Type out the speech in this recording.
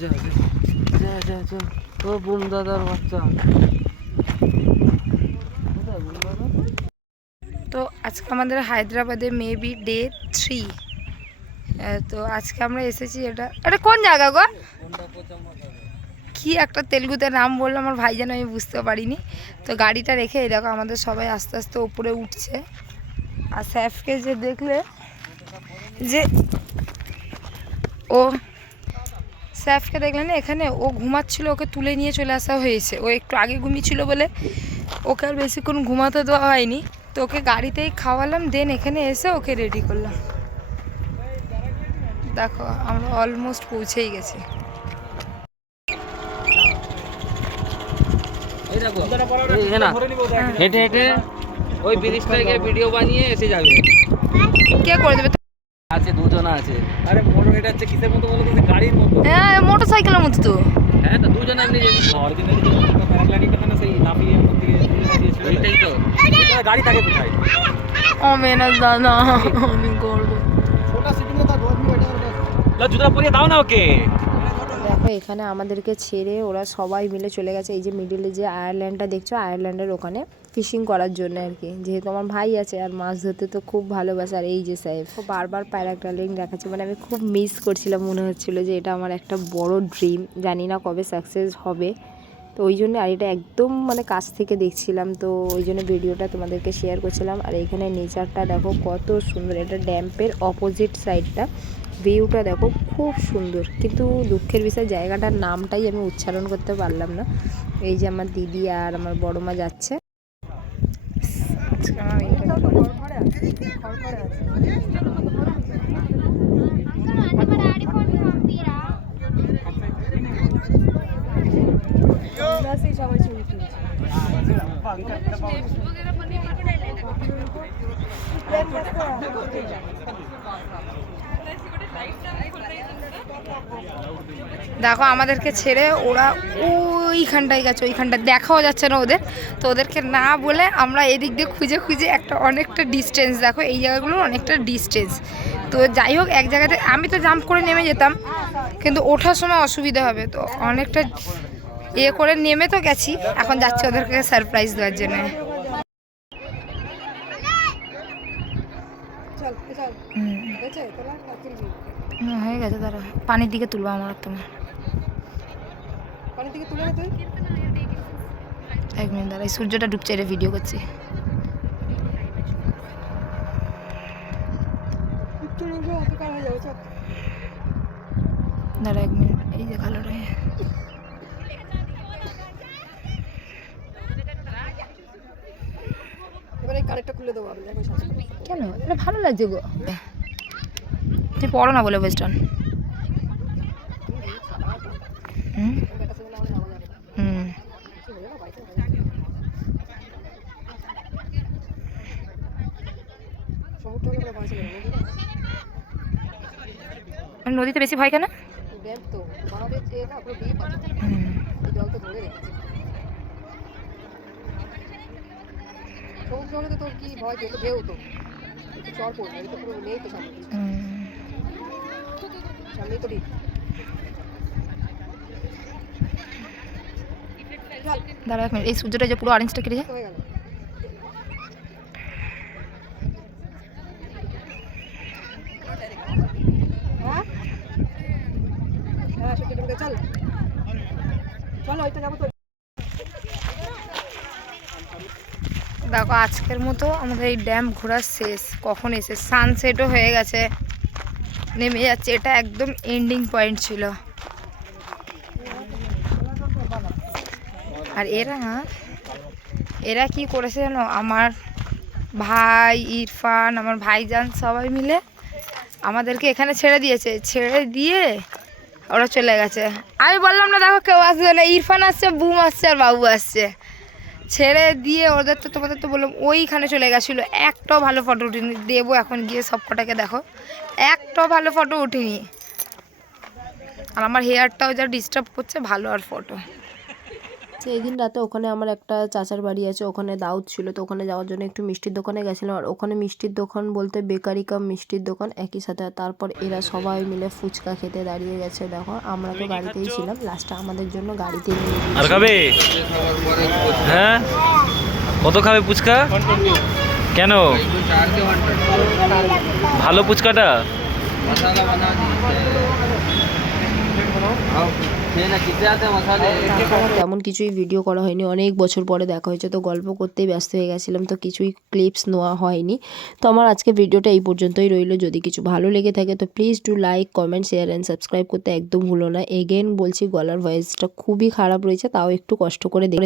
যা যা যা যা ও বুম দাদার বাচ্চা। তো আজকে আমাদের হায়দ্রাবাদে মেবি ডে 3। তো আজকে আমরা এসেছি, এটা কোন জায়গা গো? কি একটা তেলুগুতে নাম বললো আমার ভাই, যেন আমি বুঝতে পারিনি। তো গাড়িটা রেখে এই দেখো আমাদের সবাই আস্তে আস্তে উপরে উঠছে। আর স্যাফকে যে দেখলে যে ও স্যাফকে দেখলে না এখানে, ও ঘুমাচ্ছিল, ওকে তুলে নিয়ে চলে আসা হয়েছে। ও একটু আগে ঘুমিয়েছিল বলে ওকে আর বেশিক্ষণ ঘুমাতে দেওয়া হয়নি। তো ওকে গাড়িতেই খাওয়ালাম, দেন এখানে এসে ওকে রেডি করলাম। দেখো আমরা অলমোস্ট পৌঁছেই গেছি। হেঁটে হেঁটে ওই ব্রিজটাকে ভিডিও বানিয়ে এসে যাবে। কে করে দেবে? আছে, দুজন আছে। আরে মোটর, এটা হচ্ছে কিসের মতো বলো তো? গাড়ির মতো। হ্যাঁ, মোটর সাইকেলের মতো তো। হ্যাঁ, তো দুজন এমনি অরিজিনালি যে প্যারাগ্লাইডিংটা না, সেই লাফিয়ে মধ্যে এইটাই তো। গাড়ি থাকে কোথায়? ও মেনা দাদা, আমি করবো। ছোটা সিটি में था बहुत भी बैठा ला জুতা পরিয়ে দাও না ওকে। দেখো এখানে আমাদেরকে ছেড়ে ওরা সবাই মিলে চলে গেছে এই যে মিডিলে যে আয়ারল্যান্ডটা দেখছো, আয়ারল্যান্ডের ওখানে ফিশিং করার জন্য আর কি। যেহেতু আমার ভাই আছে আর মাছ ধরতে তো খুব ভালোবাসে, আর এই যে সাইফ বারবার প্যারাগ্লাইডিং দেখাচ্ছে, মানে আমি খুব মিস করছিলাম, মনে হচ্ছিলো যে এটা আমার একটা বড় ড্রিম, জানি না কবে সাকসেস হবে। তো ওই জন্য আর এটা একদম মানে কাছ থেকে দেখছিলাম, তো ওই জন্য ভিডিওটা তোমাদেরকে শেয়ার করছিলাম। আর এখানে নেচারটা দেখো কত সুন্দর, এটা ড্যাম্পের অপোজিট সাইডটা, ভিউটা দেখো খুব সুন্দর। কিন্তু দুঃখের বিষয় জায়গাটার নামটাই আমি উচ্চারণ করতে পারলাম না। এই যে আমার দিদি আর আমার বড় মা যাচ্ছে। দেখো আমাদেরকে ছেড়ে ওরা ওইখানটায় গেছে, ওইখানটা দেখাও যাচ্ছে না ওদের। তো ওদেরকে না বলে আমরা এদিক দিয়ে খুঁজে খুঁজে একটা অনেকটা ডিস্টেন্স, দেখো এই জায়গাগুলো অনেকটা ডিস্টেন্স। তো যাই হোক, এক জায়গাতে আমি তো জাম্প করে নেমে যেতাম, কিন্তু ওঠার সময় অসুবিধা হবে, তো অনেকটা ইয়ে করে নেমে তো গেছি। এখন যাচ্ছি ওদেরকে সারপ্রাইজ দেওয়ার জন্য। হয়ে গেছে, দাঁড়া পানির দিকে তুলবো আমার তোমার। পানির দিকে তুলে না তুই? এক মিনিট দাঁড়া, এই সূর্যটা ডুবছে, এটা ভিডিও করছি। দাঁড়া এক মিনিট, এই যে ভালো রে। এবারে কানেক্টটা খুলে দেবো আমি। কেন? এটা ভালো লাগছে গো। তুই পড়ো না বলে ওয়েস্টার্ন। হুম হুম নদীতে বেশি ভয় কেন? তোর কি ভয়? ঢেউ তো চর পড়বে, তো পুরো নেই তো সামনে, সামনেই তো ডিপ। দাঁড়া এক মিনিট, এই সূর্যটা যে পুরো অরেঞ্জটা কেটে যায়। দেখো আজকের মতো আমাদের এই ড্যাম ঘোরা শেষ। কখন এসে সানসেটও হয়ে গেছে, নেমে যাচ্ছে। এটা একদম এন্ডিং পয়েন্ট ছিল। আর এরা কি করেছে জানো? আমার ভাই ইরফান, আমার ভাইজান সবাই মিলে আমাদেরকে এখানে ছেড়ে দিয়েছে। ছেড়ে দিয়ে ওরা চলে গেছে। আমি বললাম না দেখো কেউ আসবে না, ইরফান আসছে, বুম আসছে আর বাবু আসছে। ছেড়ে দিয়ে ওদের তো, তোমাদের তো বললাম ওইখানে চলে গেছিলো। একটাও ভালো ফটো উঠিনি, দেবো এখন গিয়ে সব কটাকে। দেখো একটাও ভালো ফটো উঠিনি। আর আমার হেয়ারটাও যা ডিস্টার্ব করছে, ভালো আর ফটো তো এই দিন রাতে ওখানে আমার একটা চাচার বাড়ি আছে, ওখানে দাওয়াত ছিল, তো ওখানে যাওয়ার জন্য একটু মিষ্টির দোকানে গেছিলাম। আর ওখানে মিষ্টির দোকান বলতে বেকারি কাম মিষ্টির দোকান একই সাথে। আর তারপর এরা সবাই মিলে ফুচকা খেতে দাঁড়িয়ে গেছে। দেখো আমরা তো গাড়িতেই ছিলাম, লাস্টে আমাদের জন্য গাড়িতে নিয়ে গিয়েছিল। আর খাবে? হ্যাঁ, কত খাবে ফুচকা? কেন? ভালো ফুচকাটা? তারপর তেমন কিছুই ভিডিও করা হয়নি, অনেক বছর পরে দেখা হয়েছে, তো গল্প করতেই ব্যস্ত হয়ে গেছিলাম, তো কিছুই ক্লিপস নেওয়া হয়নি। তো আমার আজকে ভিডিওটা এই পর্যন্তই রইল। যদি কিছু ভালো লেগে থাকে তো please do like, comment, share and subscribe করতে একদম ভুলো না। এগেন বলছি, গলার ভয়েসটা খুবই খারাপ রয়েছে, তাও একটু কষ্ট করে দেখে